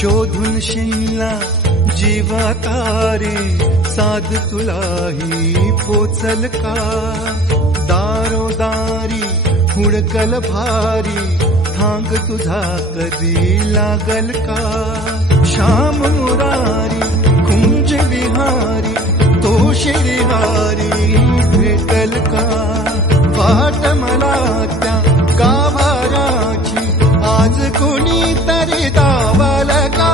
शोधून शिनला जीवा तारे, साध तुलाही पोचल का? दारोदारी हुडकल भारी, थांग तुझा कधी लागल का? श्याम मुरारी कुंज विहारी, तो श्रीहारी भेटल का? वाट मला त्या गाभाराची, आज कोणी तरी दावल का?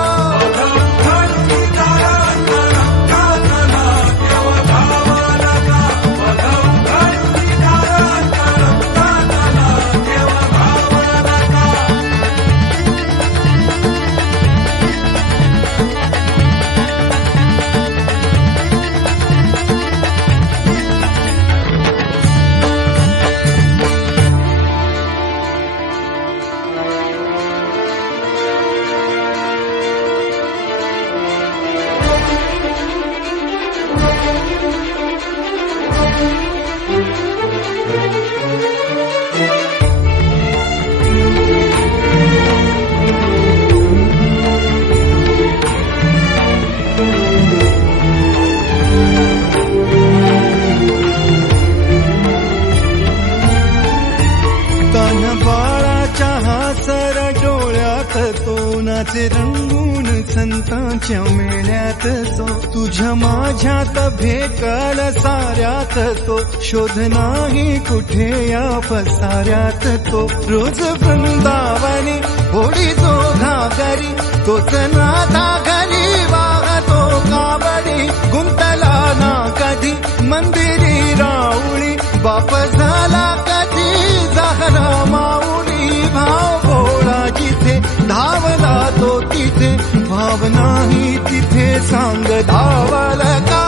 तोनाचे रंगून संतांच्या मेळ्यात तो, तुझ्या माझ्यात भेकल साऱ्यात तो, शोध नाही कुठे या पसाऱ्यात तो. रोज वृंदावनी होडी जो घागरी, तोच नाथा घरी वाहतो कावडी. गुंतला ना कधी मंदिरी राऊळी, बाप झाला कधी झाला माऊली. भाव भोळा जिथे धावला तो तिथे, भाव नाही तिथे सांग धावल का?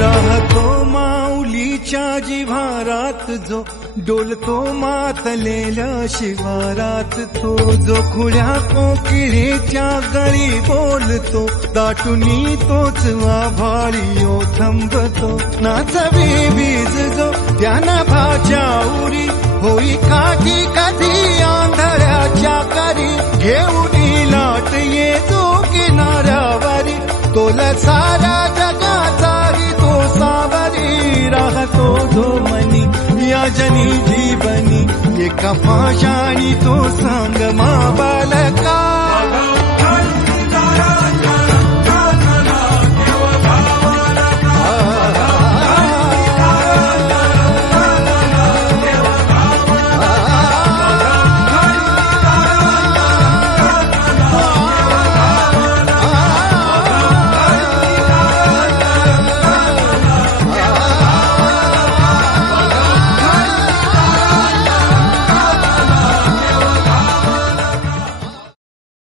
राहतो माऊलीच्या जिव्हारात जो, डोलतो मातलेल्या शिवारात तो. जो खुळ्या कोकिळेच्या गळी बोलतो, दाटुनी तोच आभाळीयो थांबतो. नाचवी वीज जो त्यानं भाच्या उरी, होई काठी कधी आंधळ्याच्या करी. घेऊन लाट येतो किनाऱ्यावरी, तोला सारा जगाचाही तो सावरी. राहतो जो मनी या जनी जीवनी, एका पाशाणी तो सांग मा बालका.